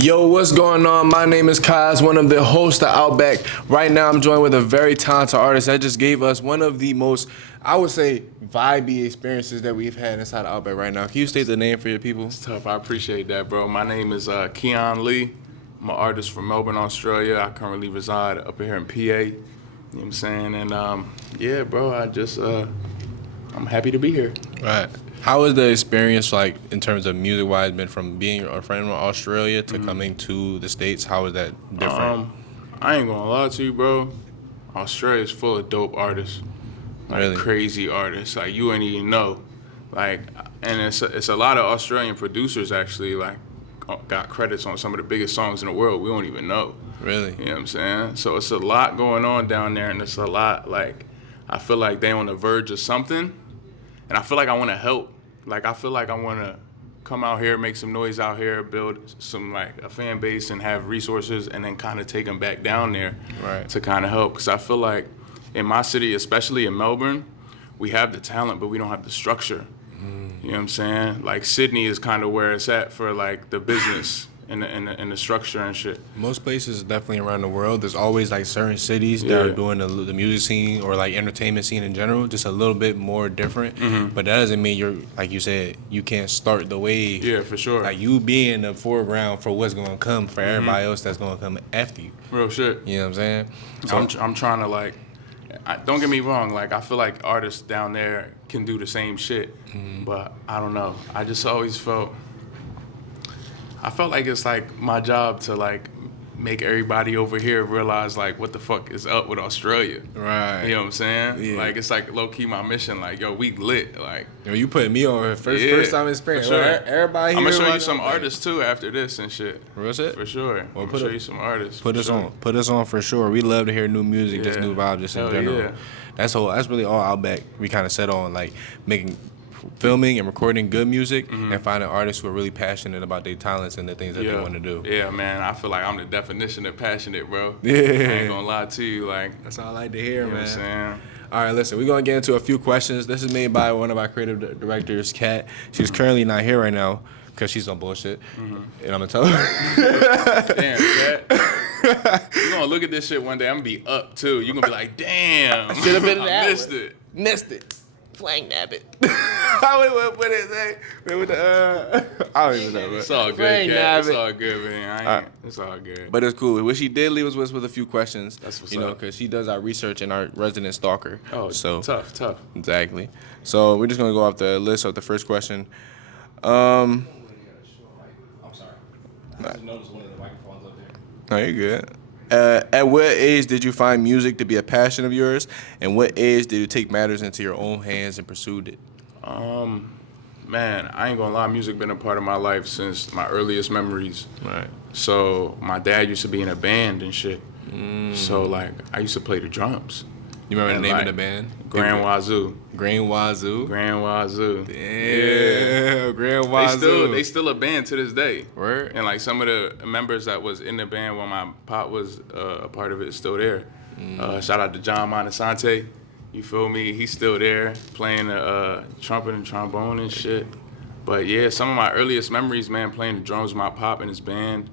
Yo, what's going on? My name is Kaz, one of the hosts of Outback. Right now, I'm joined with a very talented artist that just gave us one of the most, I would say, vibey experiences that we've had inside of Outback right now. Can you state the name for your people? It's tough. I appreciate that, bro. My name is Keaun Lee. I'm an artist from Melbourne, Australia. I currently reside up here in PA. You know what I'm saying? And yeah, bro, I'm happy to be here. Right. How was the experience like in terms of music-wise? Been from being a friend from Australia to coming to the States? How was that different? I ain't gonna lie to you, bro. Australia's full of dope artists, like Really? crazy artists. Like you ain't even know, like, and it's a lot of Australian producers actually like got credits on some of the biggest songs in the world. We don't even know. Really? You know what I'm saying? So it's a lot going on down there, and it's a lot like I feel like they on the verge of something, and I feel like I want to help. Like I feel like I want to come out here, make some noise out here, build some like a fan base, and have resources, and then kind of take them back down there Right. to kind of help. Because I feel like in my city, especially in Melbourne, we have the talent, but we don't have the structure. You know what I'm saying? Like Sydney is kind of where it's at for like the business and the structure and shit. Most places, definitely around the world, there's always like certain cities that Yeah. are doing the music scene or like entertainment scene in general, just a little bit more different. But that doesn't mean you're, like you said, you can't start the wave. Yeah, for sure. Like you be in the foreground for what's gonna come for everybody else that's gonna come after you. Real shit. You know what I'm saying? So I'm trying to like, don't get me wrong. Like I feel like artists down there can do the same shit, but I don't know. I just always felt. I felt like it's like my job to like make everybody over here realize like what the fuck is up with Australia. Right. You know what I'm saying? Yeah. Like it's like low key my mission. Like yo, we lit. Like Yo, you putting me on first time experience. for sure. Everybody here. I'm gonna show you like, some okay. artists too after this and shit. Real shit? For sure. Well, I'm put gonna show a- you some artists. Put for us sure. on. Put us on for sure. We love to hear new music, just Yeah. new vibes, just in Hell general. yeah. That's really all Outback. We kind of set on like filming and recording good music and finding artists who are really passionate about their talents and the things that they want to do. Yeah, man. I feel like I'm the definition of passionate, bro. Yeah. I ain't gonna lie to you. Like, That's all I like to hear, you know man. what I'm saying? All right, listen, we're going to get into a few questions. This is made by one of our creative directors, Kat. She's currently not here right now because she's on bullshit. And I'm going to tell her. Damn, Cat. You gonna look at this shit one day. I'm gonna be up too. You gonna be like, damn. Should have been I that missed one. it. Missed it. Flang nabbit. I would put it there. With the, I don't even know. It's all good, Flang Cat. It's nabbit. all good, man. It's all good. But it's cool. What she did leave us with a few questions. That's what's you know, up. because she does our research and our resident stalker. Oh, so tough. exactly. So we're just gonna go off the list of the first question. I'm sorry. I just noticed one of the microphones up there. No, you're good. At what age did you find music to be a passion of yours, and what age did you take matters into your own hands and pursued it? Man, I ain't gonna lie. Music been a part of my life since my earliest memories. Right. So my dad used to be in a band and shit. So like, I used to play the drums. You remember And, the name like, of the band? Grand Wazoo. Grand Wazoo. Grand Wazoo. Yeah, Grand Wazoo. They still a band to this day. Word. And like some of the members that was in the band when my pop was a part of it is still there. Shout out to John Monasante. You feel me? He's still there playing the trumpet and trombone and shit. But yeah, some of my earliest memories, man, playing the drums with my pop and his band.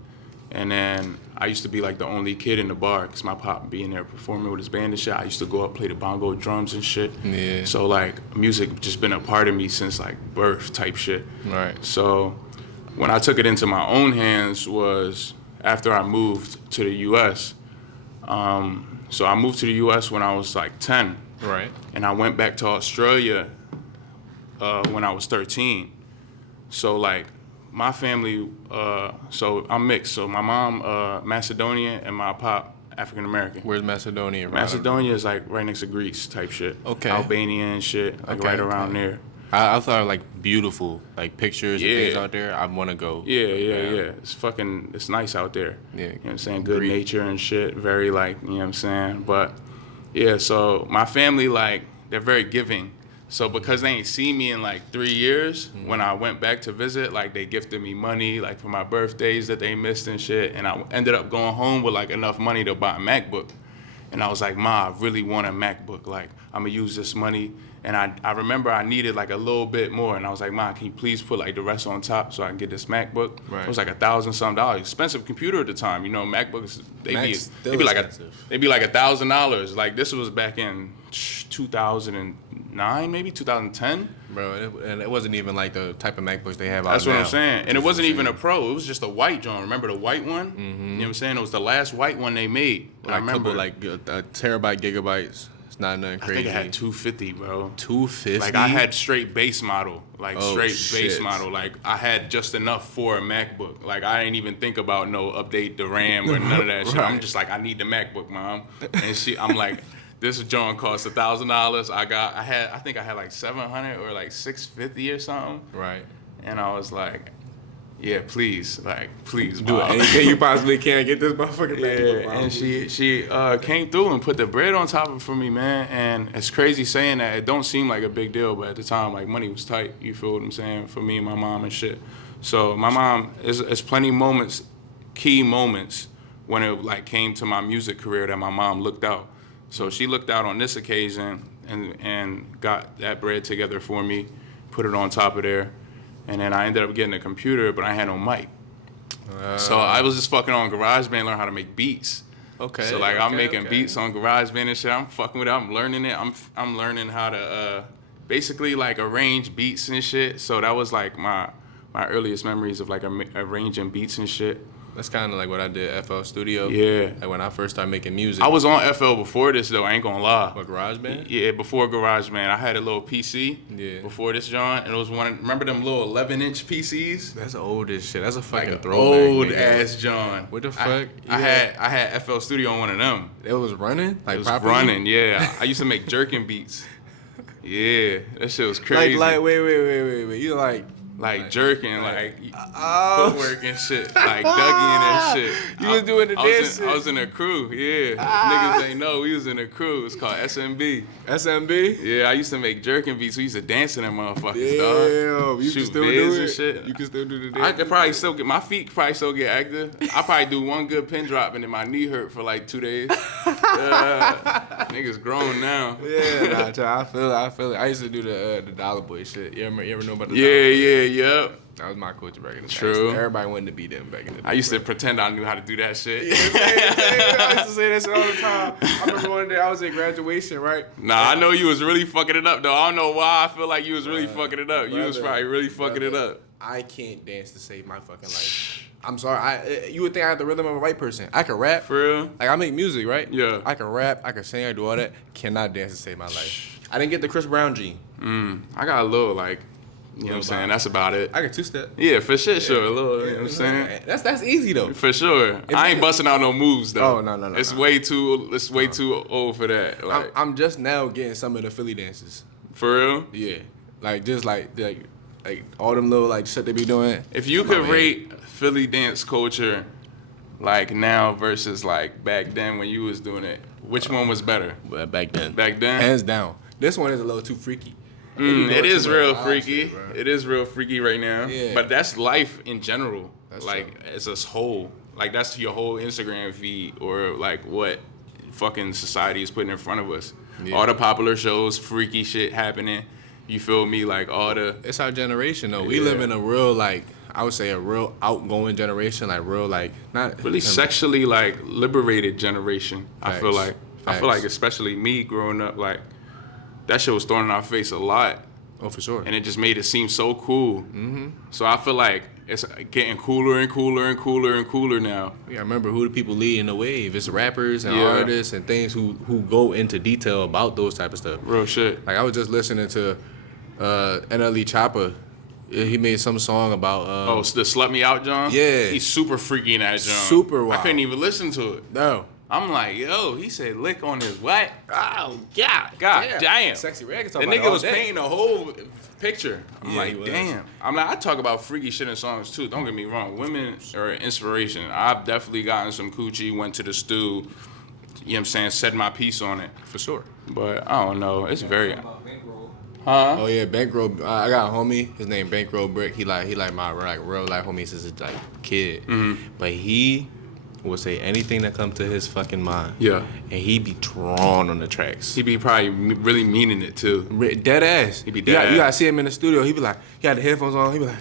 And then I used to be like the only kid in the bar because my pop being there performing with his band and shit. I used to go up, play the bongo drums and shit. Yeah. So like music just been a part of me since like birth type shit. Right. So when I took it into my own hands was after I moved to the U.S. So I moved to the U.S. when I was like 10. Right. And I went back to Australia when I was 13. So like my family, so I'm mixed. So my mom Macedonian and my pop African American. Where's Macedonia? Macedonia is like right next to Greece type shit. Okay. Albania and shit, like Okay, right around okay. there. I thought like beautiful, like pictures and Yeah. things out there. I want to go. Yeah. It's nice out there. Yeah. You know what I'm saying? Good Agreed. nature and shit. Very like, you know what I'm saying? But yeah, so my family, like, they're very giving. So because they ain't seen me in like 3 years, when I went back to visit, like they gifted me money like for my birthdays that they missed and shit. And I ended up going home with like enough money to buy a MacBook. And I was like, Ma, I really want a MacBook. Like, I'm gonna use this money. And I remember I needed like a little bit more. And I was like, Ma, can you please put like the rest on top so I can get this MacBook? Right. It was like $1,000-some. Expensive computer at the time. You know, MacBooks, they be like $1,000. Like, this was back in 2009, maybe 2010. Bro, and it wasn't even like the type of MacBooks they have out now. That's what I'm saying. And it wasn't even a Pro. It was just a white John. Remember the white one? Mm-hmm. You know what I'm saying? It was the last white one they made. Like I remember. a terabyte, gigabytes. It's not nothing crazy. I think it had 250, bro. 250? Like, I had straight base model. Like, base shit. model. Like, I had just enough for a MacBook. Like, I didn't even think about no update the RAM or none of that shit. I'm just like, I need the MacBook, Mom. And I'm like, this John cost $1,000. I think I had like 700 or like 650 or something. Right. And I was like, yeah, please, do anything you possibly can. Get this motherfucking MacBook. And she came through and put the bread on top of it for me, man. And it's crazy saying that. It don't seem like a big deal, but at the time, like, money was tight. You feel what I'm saying? For me and my mom and shit. So my mom, is plenty moments, key moments, when it like came to my music career that my mom looked out. So she looked out on this occasion and got that bread together for me, put it on top of there. And then I ended up getting a computer, but I had no mic. So I was just fucking on GarageBand, learn how to make beats. Okay. So like I'm making beats on GarageBand and shit. I'm fucking with it. I'm learning it. I'm learning how to basically like arrange beats and shit. So that was like my earliest memories of like arranging beats and shit. That's kind of like what I did at FL Studio. Yeah. Like when I first started making music. I was on FL before this though. I ain't gonna lie. What, GarageBand? Yeah, before GarageBand. I had a little PC. Yeah. Before this, John, and it was remember them little 11-inch PCs? That's old as shit. That's a fucking Like throwback. old nigga. ass John. What the fuck? I had FL Studio on one of them. It was running? Like It was properly? running, yeah. I used to make jerking beats. Yeah, that shit was crazy. Like wait. You like jerking, like footwork and shit, like Dougie and that shit. You was doing the dance shit. I was in a crew, yeah. Niggas ain't know, we was in a crew. It's called SMB. SMB? Yeah, I used to make jerking beats. We used to dance in them motherfuckers, Damn, dog. you Shoot can still vids do and it? shit. You can still do the dance? I could probably still get, my feet probably still get active. I probably do one good pin drop and then my knee hurt for like 2 days. Niggas grown now. Yeah, nah, I feel it. I used to do the Dollar Boy shit. You ever know about the Dollar Boy? Yeah. That was my culture back in the day. True. Everybody wanted to be them back in the day. I used to pretend I knew how to do that shit. Yeah, I used to say that shit all the time. I remember one day I was at graduation, right? Nah, I know you was really fucking it up though. I don't know why I feel like you was really fucking it up. You was probably really fucking it up. I can't dance to save my fucking life. I'm sorry. You would think I had the rhythm of a white person. I can rap. For real? Like I make music, right? Yeah. I can rap. I can sing. I do all that. Cannot dance to save my life. I didn't get the Chris Brown gene. I got a little like, you know what I'm saying? That's about it. I can two-step. Yeah, for sure, a little. You know what I'm saying? That's easy though. For sure. I ain't busting out no moves though. Oh no. It's way too old for that. Like I'm just now getting some of the Philly dances. for real. Yeah, like just like all them little like shit they be doing. If you could rate Philly dance culture like now versus like back then when you was doing it, which one was better? Back then. Back then? Hands down. This one is a little too freaky. It is real Shit, freaky. bro. It is real freaky right now. Yeah. But that's life in general. That's like true. as a whole. Like that's your whole Instagram feed or like what fucking society is putting in front of us. Yeah. All the popular shows, freaky shit happening. You feel me? Like all the It's our generation though. We Yeah. live in a real like I would say a real outgoing generation, like real like not really sexually like liberated generation. I feel Facts. like especially me growing up, like that shit was thrown in our face a lot. Oh, for sure. And it just made it seem so cool. Mm-hmm. So I feel like it's getting cooler and cooler and cooler and cooler now. Yeah, I remember who the people leading the wave. It's rappers and Yeah. artists and things who go into detail about those type of stuff. Real shit. Like I was just listening to NLE Chopper. He made some song about Oh, the Slut Me Out, John? Yeah. He's super freaky in that, John. Super wild. I couldn't even listen to it. no. I'm like, yo, he said lick on his what? Oh God damn. Sexy Red. The nigga was painting a whole picture. I'm Yeah, he like, was. damn. I'm like, I talk about freaky shit in songs too. Don't get me wrong. Women are an inspiration. I've definitely gotten some coochie, went to the stew, you know what I'm saying, said my piece on it. For sure. But I don't know. It's very. Huh? Oh yeah, Bankroll. I got a homie. His name Bankroll Brick. He like my like real life homie since a like kid. Mm-hmm. But he will say anything that comes to his fucking mind. Yeah. And he be drawn on the tracks. He be probably really meaning it too. Dead ass. He be You dead ass. gotta see him in the studio. He be like, he had the headphones on. He be like,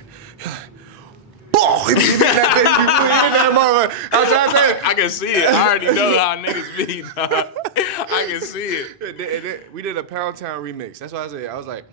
"Boom!" He be in that bitch. He be in that moment. I'm trying to tell you. I can see it. I already know how niggas be, dog. I can see it. And then we did a Pound Town remix. That's what I said. I was like,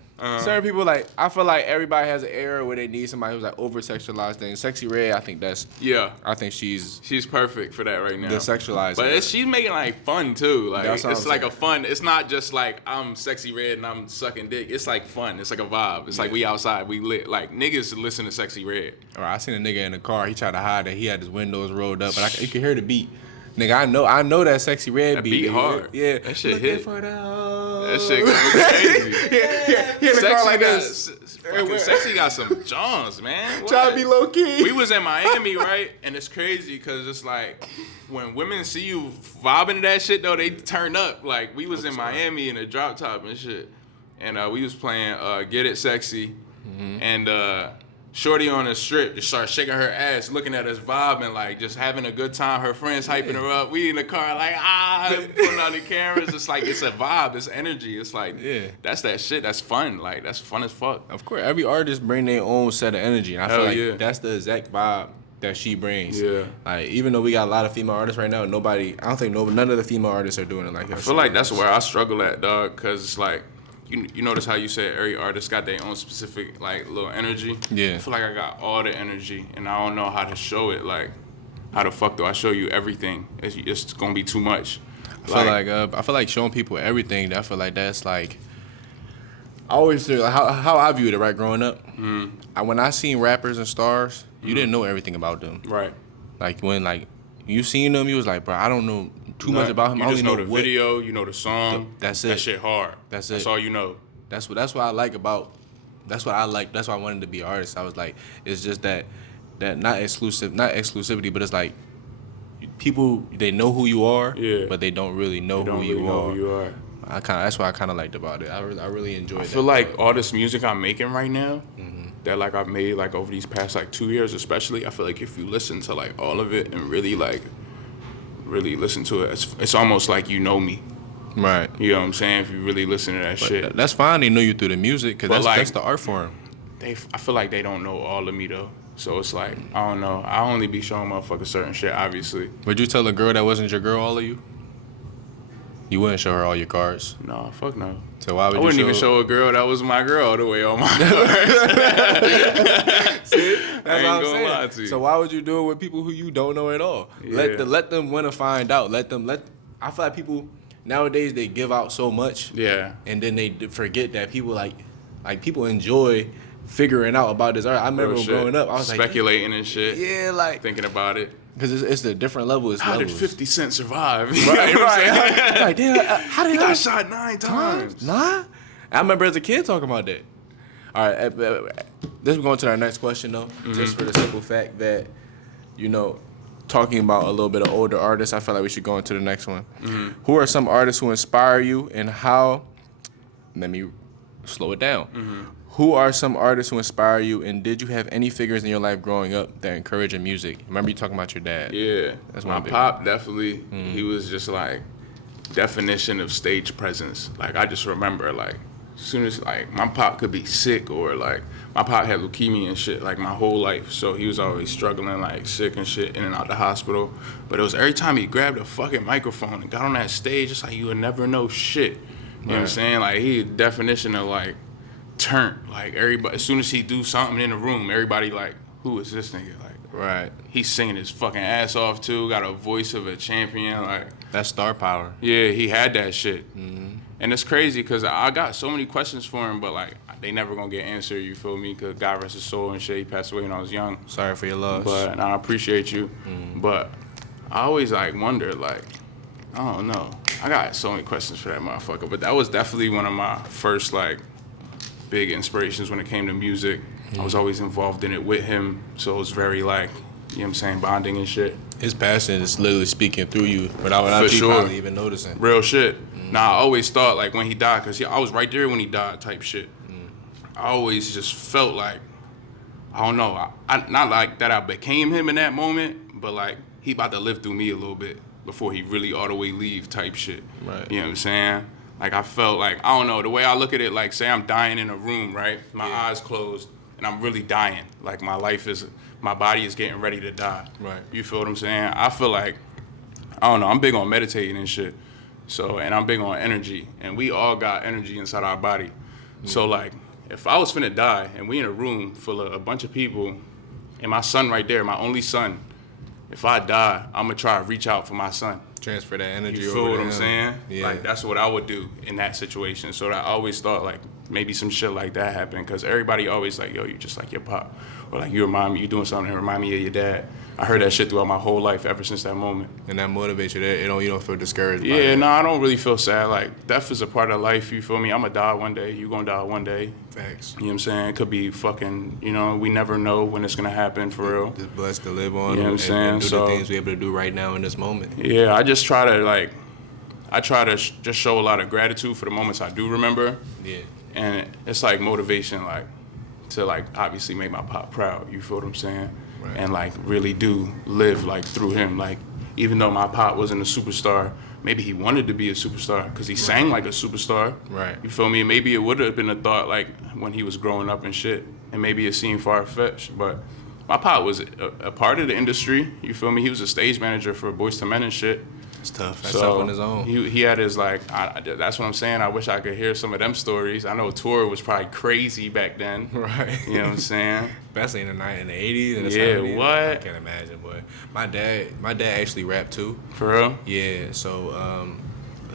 certain people like. I feel like everybody has an era where they need somebody who's like over sexualized things. Sexy Red, I think that's. Yeah. I think she's perfect for that right now. the sexualized. But she's making like fun too. Like That's what it's I'm like saying. a fun. It's not just like I'm Sexy Red and I'm sucking dick. It's like fun. It's like a vibe. It's like we outside, we lit. Like niggas listen to Sexy Red. Or I seen a nigga in the car. He tried to hide that he had his windows rolled up, but you could hear the beat. Nigga, I know that Sexy Red That beat. beat nigga. hard. Yeah, That shit Looking hit. for the That shit goes crazy. yeah, he in the car like this. Fucking Sexy got some Johns, man. Try to What? be low key. We was in Miami, right? And it's crazy because it's like when women see you vibing to that shit, though, they turn up. Like we was in Miami in a drop top and shit, and we was playing Get It Sexy, and Shorty on the strip just started shaking her ass, looking at us vibing, like just having a good time. Her friends hyping her up. We in the car like pulling out the cameras. It's like it's a vibe, it's energy. It's like that's that shit. That's fun. Like that's fun as fuck. Of course, every artist bring their own set of energy. And I feel Hell like yeah. that's the exact vibe that she brings. Yeah. Like even though we got a lot of female artists right now, I don't think none of the female artists are doing it like that. I feel like that's where I struggle at, dog, because it's like, you notice how you said every artist got their own specific, like, little energy? Yeah. I feel like I got all the energy, and I don't know how to show it. Like, how the fuck do I show you everything? It's going to be too much. I feel like showing people everything. I feel like that's like. I always feel like how I viewed it right growing up. When I seen rappers and stars, you didn't know everything about them. Right. Like when you seen them, you was like, bro, I don't know too much about him. You I just only know the what, video, you know the song. That's That it. shit hard. That's That's it. all you know. That's what I like about. That's what I like. That's why I wanted to be an artist. I was like, it's just that not exclusivity, but it's like people they know who you are, but they don't really know who you are. That's what I kind of liked about it. I really enjoyed it. I feel like all this music I'm making right now, that like I've made like over these past like 2 years especially, I feel like if you listen to like all of it and really listen to it, it's almost like you know me. Right. You know what I'm saying? If you really listen to that shit. That's fine. They know you through the music because that's the art form. I feel like they don't know all of me though. So it's like, I don't know. I only be showing motherfuckers certain shit, obviously. Would you tell a girl that wasn't your girl all of you? You wouldn't show her all your cards. No, fuck no. So why would I you wouldn't even show a girl that was my girl the way on my cards. See, that's I ain't what I'm gonna lie to saying. you. So why would you do it with people who you don't know at all? Yeah. Let them want to find out. I feel like people nowadays they give out so much. Yeah. And then they forget that people like people enjoy figuring out about this art. I remember Real shit. growing up, I was speculating and shit. yeah, like Thinking about it. because it's the different levels. How did 50 Cent survive? You Right, know what I'm right. saying? Like, damn, how did He I got shot 9 times. Nah, I remember as a kid talking about that. All right, this we're going to our next question though, just for the simple fact that, talking about a little bit of older artists, I feel like we should go into the next one. Who are some artists who inspire you, and how? Let me slow it down. Who are some artists who inspire you, and did you have any figures in your life growing up that encourage your music? Remember you talking about your dad. Yeah. That's my one big pop, definitely. He was just like definition of stage presence. Like I just remember like as soon as like my pop could be sick or like my pop had leukemia and shit like my whole life. So he was always struggling like sick and shit in and out the hospital. But it was every time he grabbed a fucking microphone and got on that stage, it's like you would never know shit. You know what I'm saying? Like he definition of like turn. Like everybody as soon as he do something in the room, everybody like, who is this nigga? Like Right. he's singing his fucking ass off too, got a voice of a champion, like That's star power. yeah, he had that shit. And it's crazy because I got so many questions for him, but like they never gonna get answered. You feel me? Because God rest his soul and shit. He passed away when I was young. Sorry for your loss. But I appreciate you. But I always like wonder like I don't know. I got so many questions for that motherfucker. But that was definitely one of my first like big inspirations when it came to music. I was always involved in it with him, so it was very like, you know what I'm saying, bonding and shit. His passion is literally speaking through you without you sure. probably even noticing. Real shit. Nah, I always thought like when he died, cause I was right there when he died type shit. I always just felt like, I don't know, I not like that I became him in that moment, but like he about to live through me a little bit before he really all the way leave type shit. Right. You know what I'm saying? Like I felt like, I don't know, the way I look at it, like say I'm dying in a room, right? My eyes closed and I'm really dying. Like my body is getting ready to die. Right. You feel what I'm saying? I feel like, I don't know, I'm big on meditating and shit. So, and I'm big on energy. And we all got energy inside our body. So like, if I was finna die and we in a room full of a bunch of people and my son right there, my only son, if I die, I'm gonna try to reach out for my son. Transfer that energy You over feel to what I'm him. saying? Yeah. Like that's what I would do in that situation. So I always thought like maybe some shit like that happened because everybody always like, yo, you just like your pop, or like you doing something that remind me of your dad. I heard that shit throughout my whole life ever since that moment. And that motivates you. That you don't feel discouraged. By Yeah, it. no, I don't really feel sad. Like death is a part of life. You feel me? I'm gonna die one day. You gonna die one day. Facts. You know what I'm saying? It could be fucking. We never know when it's gonna happen for real. Just blessed to live on. You know what I'm saying? And do So- the things we're able to do right now in this moment. Yeah, I just try to just show a lot of gratitude for the moments I do remember. Yeah. And it's like motivation, like to like obviously make my pop proud. You feel what I'm saying? Right. And like really do live like through him. Like even though my pop wasn't a superstar, maybe he wanted to be a superstar because he sang like a superstar. Right. You feel me? Maybe it would have been a thought like when he was growing up and shit, and maybe it seemed far fetched, but my pop was a part of the industry. You feel me? He was a stage manager for Boyz II Men and shit. It's tough. That's tough on his own. He had his like. That's what I'm saying. I wish I could hear some of them stories. I know tour was probably crazy back then. Right. You know what I'm saying? Especially in the 80s and the Yeah, 70s. what? I can't imagine, but my dad actually rapped too. For real? Yeah, so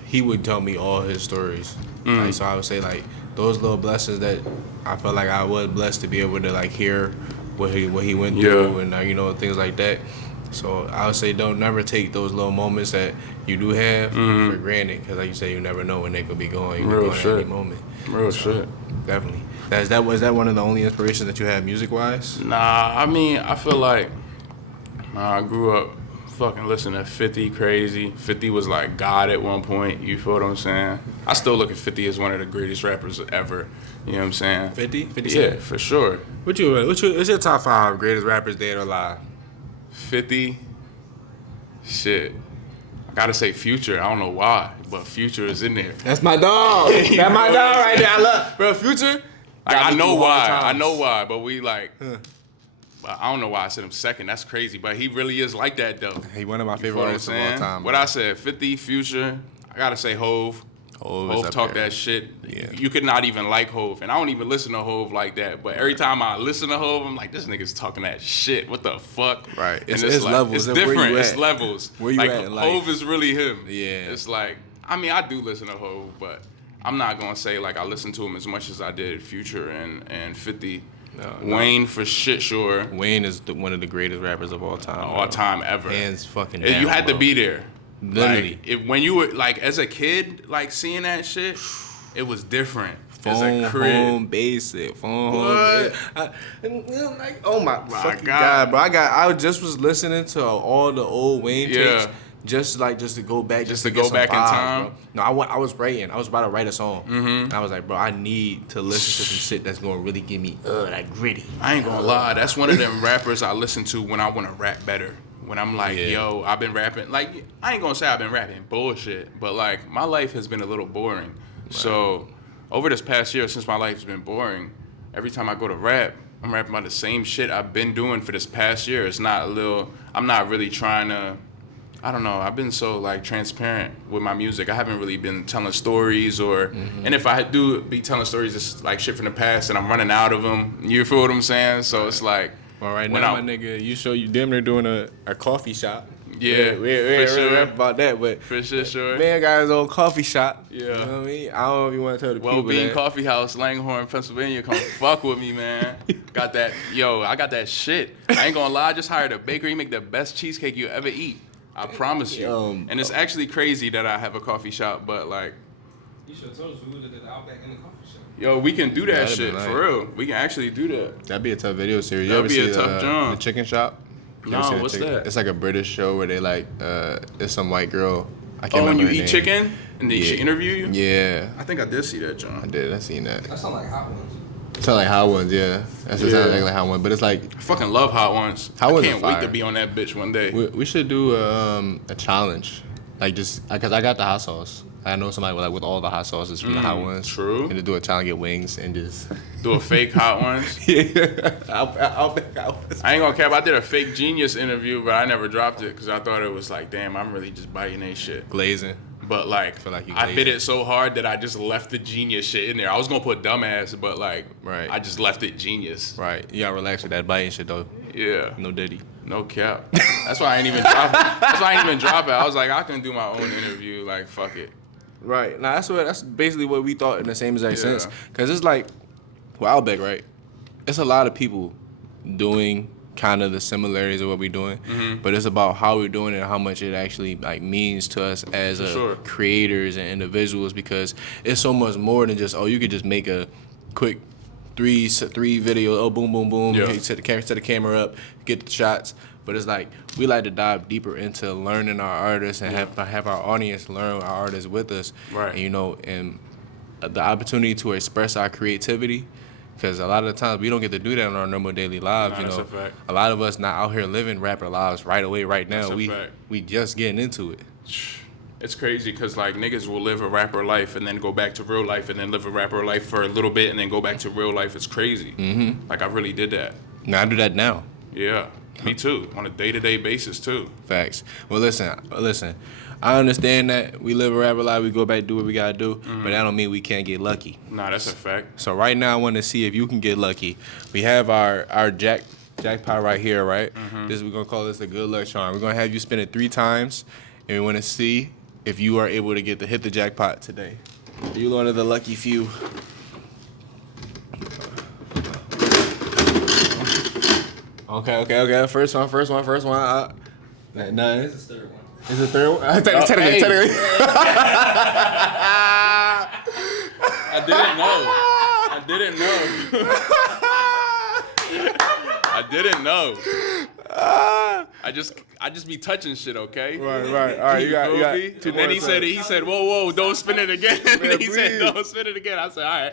he would tell me all his stories. Mm. Like, so I would say like those little blessings that I felt like I was blessed to be able to like hear what he went through and things like that. So I would say don't never take those little moments that you do have for granted, because like you say, you never know when they could be going. You could Real go shit. at any moment. Real So, shit. Definitely. Was that one of the only inspirations that you had music wise? Nah, I mean, I feel like I grew up fucking listening to 50 crazy. 50 was like God at one point. You feel what I'm saying? I still look at 50 as one of the greatest rappers ever. You know what I'm saying? 50? 50 Yeah, Cent? for sure. What's your top 5 greatest rappers dead or alive? 50, shit. I gotta say Future. I don't know why, but Future is in there. That's my dog. That's my dog right there. I love, bro, Future. Like, I know why. I times. know why, but we like. But I don't know why I said him second. That's crazy, but he really is like that though. He one of my You feel favorite what I'm artists of all saying? time. What bro. I said, 50, Future. I gotta say Hove. Hove is Hove up talk there. that shit. Yeah. You could not even like Hove, and I don't even listen to Hove like that. But every time I listen to Hove, I'm like, this nigga's talking that shit. What the fuck? Right. And It's like, levels. It's Where you different. It's at? levels. Where you like, at in life? Hove is really him. Yeah. It's like, I mean, I do listen to Hove, but I'm not gonna say like I listen to him as much as I did Future and 50. No. Wayne for shit sure. Wayne is one of the greatest rappers of all time. All time ever. Hands fucking You down, had to bro. be there. Literally. Like, when you were like as a kid, like seeing that shit, it was different. As Phone a crib. home basic. Phone home What? basic. Like, oh my fucking God. God, bro. I just was listening to all the old Wayne Yeah. tapes. Just to go back, Just to to get go some back in vibes, time? Bro. No, I was writing. I was about to write a song. And I was like, bro, I need to listen to some shit that's gonna really give me like gritty. I ain't gonna lie, that's one of them rappers I listen to when I wanna rap better. When I'm like, Yeah. yo, I've been rapping. Like, I ain't gonna say I've been rapping bullshit, but like, my life has been a little boring. So, over this past year, since my life's been boring, every time I go to rap, I'm rapping about the same shit I've been doing for this past year. It's not I'm not really trying to, I don't know, I've been so like transparent with my music. I haven't really been telling stories and if I do be telling stories, it's like shit from the past and I'm running out of them. You feel what I'm saying? So it's like, Well, right when now, I- my nigga, you damn near doing a coffee shop. Yeah, we ain't for really sure. rap about that, but For sure. man got his own coffee shop. Yeah. You know what I mean? I don't know if you want to tell the people Well-Being that. Coffee House, Langhorne, Pennsylvania. Come fuck with me, man. Got that, I got that shit. I ain't gonna lie, I just hired a bakery, make the best cheesecake you ever eat. I promise you. And it's actually crazy that I have a coffee shop, but like, You should have told us we would have did the Outback in the coffee shop. yo, we can do that That'd shit be for nice. real. We can actually do that. That'd be a tough video series. That'd you ever be a see tough job. the Chicken Shop? You ever No, see the what's Chicken- that? It's like a British show where they like it's some white girl. I can't Oh, and remember you her eat name. chicken? And then she Yeah. interview you? Yeah, I think I did see that, I John. did. I seen that. That sound like hot ones. Sound like Hot Ones, yeah. That's what it sounds like Hot Ones. But it's like I fucking love Hot Ones. Hot Ones I are can't wait fire. to be on that bitch one day. we should do a challenge, like just because I got the hot sauce. I know somebody with all the hot sauces from the Hot Ones. True. And to do a challenge, get wings and just Do a fake Hot Ones. yeah. I ain't gonna cap. I did a fake Genius interview, but I never dropped it because I thought it was like, damn, I'm really just biting a shit. Glazing. But like, feel like you I glazed bit it. it so hard that I just left the Genius shit in there. I was gonna put dumbass, but like, Right. I just left it Genius. Right. You gotta relax with that biting shit though. Yeah. No Diddy. No cap. That's why I ain't even drop it. That's why I ain't even drop it. I was like, I can do my own interview. Like, fuck it. Right. Now that's basically what we thought in the same exact Yeah. sense. Cause it's like, well, Outback, right? It's a lot of people doing kind of the similarities of what we're doing, but it's about how we're doing it and how much it actually like means to us as creators and individuals, because it's so much more than just, oh, you could just make a quick three video, oh, boom, boom, boom, Yeah. set the camera up, get the shots. But it's like we like to dive deeper into learning our artists and have our audience learn our artists with us, Right. And, you know, and the opportunity to express our creativity. Because a lot of the times we don't get to do that in our normal daily lives. Nah, you that's know, a fact. a lot of us not out here living rapper lives right away, right now. That's a fact. We just getting into it. It's crazy because like niggas will live a rapper life and then go back to real life and then live a rapper life for a little bit and then go back to real life. It's crazy. Mm-hmm. Like I really did that. Now I do that now. Yeah, me too. On a day-to-day basis too. Facts. Well, listen. I understand that we live a rapper life. We go back do what we gotta do, but that don't mean we can't get lucky. Nah, that's a fact. So right now I want to see if you can get lucky. We have our jackpot right here, right? This we're gonna call this the good luck charm. We're gonna have you spin it 3 times, and we want to see if you are able to hit the jackpot today. You one of the lucky few. Okay. First one. No, This is the third one. is the third one? Technically. I didn't know. I just be touching shit, okay? Right. All right, you got me? 2 And then more he said, whoa, don't spin it again. Man, He said, please. don't spin it again. I said, all right.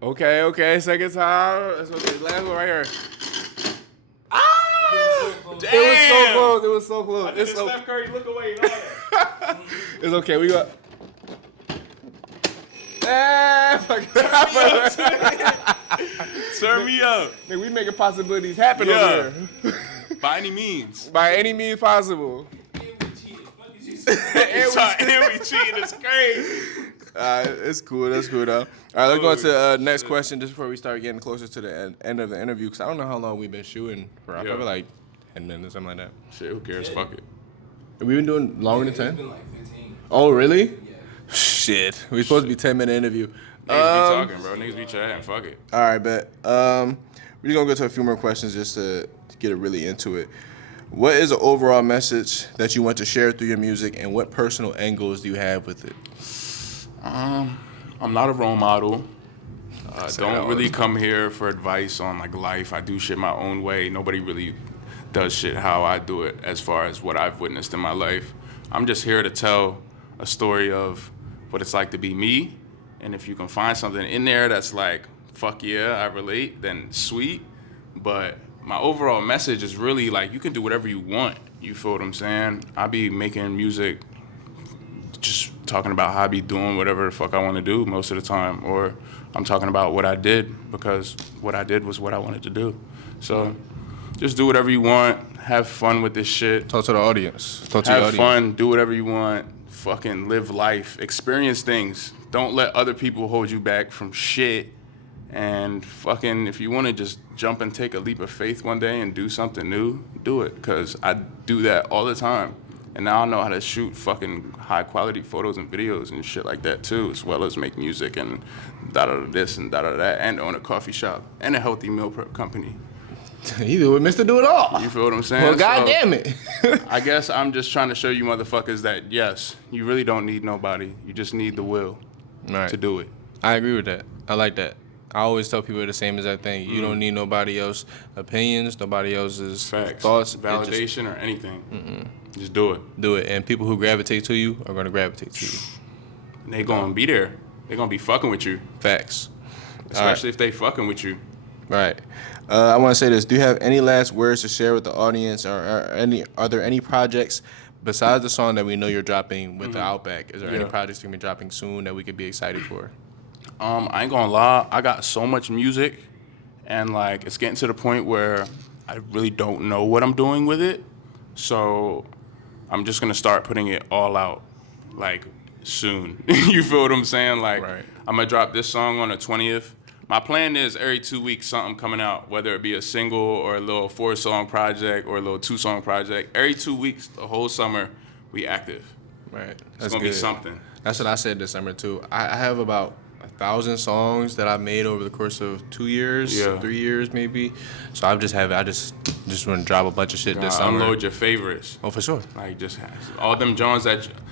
Okay. Second time. That's okay. Last one right here. Damn. It was so close. It's so. Steph Curry, look away. And all that. It's okay. We got. Turn me up. Nigga, we making possibilities happen Yeah. over here. By any means. By any means possible. And we cheating. It's crazy. It's cool. That's cool though. All right, let's go to the next question just before we start getting closer to the end of the interview, because I don't know how long we've been shooting for. Yeah. Probably like 10 minutes, something like that. Shit, who cares? Fuck it. Have we been doing longer than It's 10? been like 15. Oh, really? Yeah. Shit. We're supposed to be 10-minute interview. Niggas be talking, bro. Niggas be chatting. Fuck it. All right, bet. We're just gonna go to a few more questions just to get it really into it. What is the overall message that you want to share through your music, and what personal angles do you have with it? I'm not a role model. Say that Don't all really the come here for advice on like life. I do shit my own way. Nobody really does shit how I do it as far as what I've witnessed in my life. I'm just here to tell a story of what it's like to be me. And if you can find something in there that's like, fuck yeah, I relate, then sweet. But my overall message is really like, you can do whatever you want. You feel what I'm saying? I be making music just talking about how I be doing whatever the fuck I want to do most of the time, or I'm talking about what I did because what I did was what I wanted to do. So just do whatever you want, have fun with this shit, Talk to the audience. Talk to your have audience. fun, do whatever you want, fucking live life, experience things. Don't let other people hold you back from shit. And fucking, if you want to just jump and take a leap of faith one day and do something new, do it, because I do that all the time. And now I know how to shoot fucking high quality photos and videos and shit like that too, as well as make music and da-da this and da-da that, and own a coffee shop and a healthy meal prep company. You do it, Mr. Do It All. You feel what I'm saying? Well, So, goddamn it. I guess I'm just trying to show you motherfuckers that, yes, you really don't need nobody. You just need the will Right. to do it. I agree with that. I like that. I always tell people the same exact thing. You don't need nobody else's opinions, nobody else's Facts. thoughts. Validation or anything. Just do it. Do it. And people who gravitate to you are going to gravitate to you. And they gonna be there. they're gonna be fucking with you, Facts. especially if they fucking with you. Right. I want to say this. Do you have any last words to share with the audience, or are there any projects besides the song that we know you're dropping with the Outback? Is there any Yeah. projects you're gonna be dropping soon that we could be excited for? I ain't gonna lie, I got so much music, and like it's getting to the point where I really don't know what I'm doing with it. So I'm just gonna start putting it all out, like soon. You feel what I'm saying? Like Right. I'm gonna drop this song on the 20th. My plan is every 2 weeks something coming out, whether it be a single or a little 4-song project or a little 2-song project. Every 2 weeks, the whole summer, we active. Right. It's gonna be something. That's what I said this summer too. I have about 1,000 songs that I've made over the course of 2 years, Yeah. 3 years maybe. So I just want to drop a bunch of shit this summer. Unload your favorites. Oh, for sure. Like just all them Jones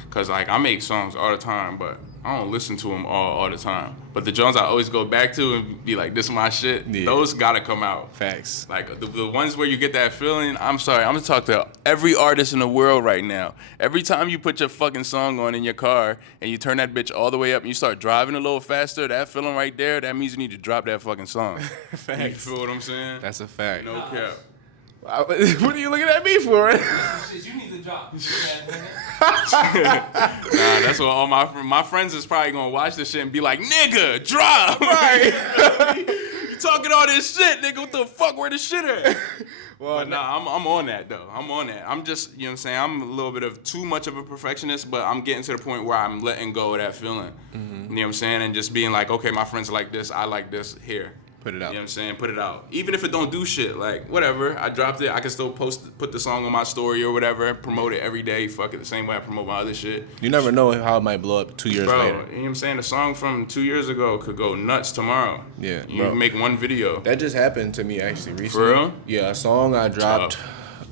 cause like I make songs all the time, but I don't listen to them all the time. But the Jones I always go back to and be like, this is my shit. Yeah. Those gotta come out. Facts. Like the ones where you get that feeling. I'm sorry, I'm gonna talk to every artist in the world right now. Every time you put your fucking song on in your car and you turn that bitch all the way up and you start driving a little faster, that feeling right there, that means you need to drop that fucking song. You Facts. feel what I'm saying? That's a fact. No cap. What are you looking at me for? Shit, you need to drop. Nah, that's what all my friends is probably gonna watch this shit and be like, nigga, drop. Right. You talking all this shit, nigga. What the fuck? Where the shit at? Well, But nah, I'm on that though. I'm on that. I'm just, you know what I'm saying? I'm a little bit of too much of a perfectionist, but I'm getting to the point where I'm letting go of that feeling. You know what I'm saying? And just being like, okay, my friends like this, I like this, here. Put it You out. know what I'm saying? Put it out. Even if it don't do shit, like whatever. I dropped it. I can still put the song on my story or whatever. Promote it every day. Fuck it, the same way I promote my other shit. You never know how it might blow up 2 years Bro, later. you know what I'm saying? The song from 2 years ago could go nuts tomorrow. Yeah, You bro. make one video. That just happened to me actually recently. real? Yeah, a song I dropped.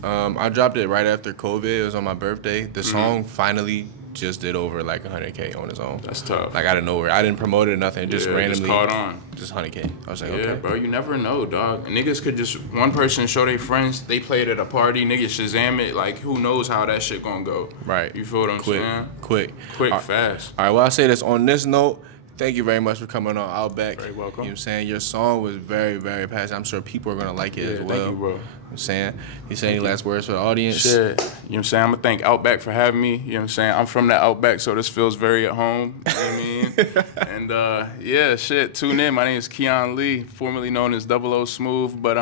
I dropped it right after COVID. It was on my birthday. The song finally just did over like 100K on its own. That's tough. Like out of nowhere. I didn't promote it or nothing. It just Yeah, randomly. just caught on. Just 100K. I was like, Yeah, okay. bro, you never know, dog. Niggas could just, one person show their friends, they played at a party, niggas Shazam it, like, who knows how that shit gonna go. Right. You feel what I'm saying? Quick. Quick, All right. fast. All right, well, I'll say this on this note. Thank you very much for coming on Outback. Very welcome. You know what I'm saying? Your song was very, very passionate. I'm sure people are going to like it as well. Thank you, bro. You know what I'm saying? You say any last words for the audience? Shit. You know what I'm saying? I'm gonna thank Outback for having me. You know what I'm saying? I'm from the Outback, so this feels very at home. You know what I mean? And yeah, shit, tune in. My name is Keaun Lee, formerly known as 00 Smooth. But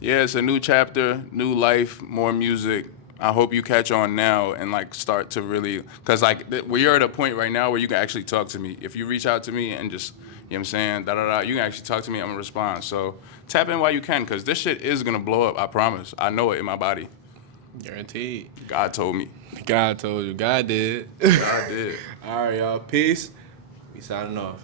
yeah, it's a new chapter, new life, more music. I hope you catch on now and like start to really, cause like we're at a point right now where you can actually talk to me. If you reach out to me and just, you know what I'm saying, you can actually talk to me, I'm gonna respond. So tap in while you can, cause this shit is gonna blow up, I promise. I know it in my body. Guaranteed. God told me. God told you. God did. God did. All right, y'all. Peace. We signing off.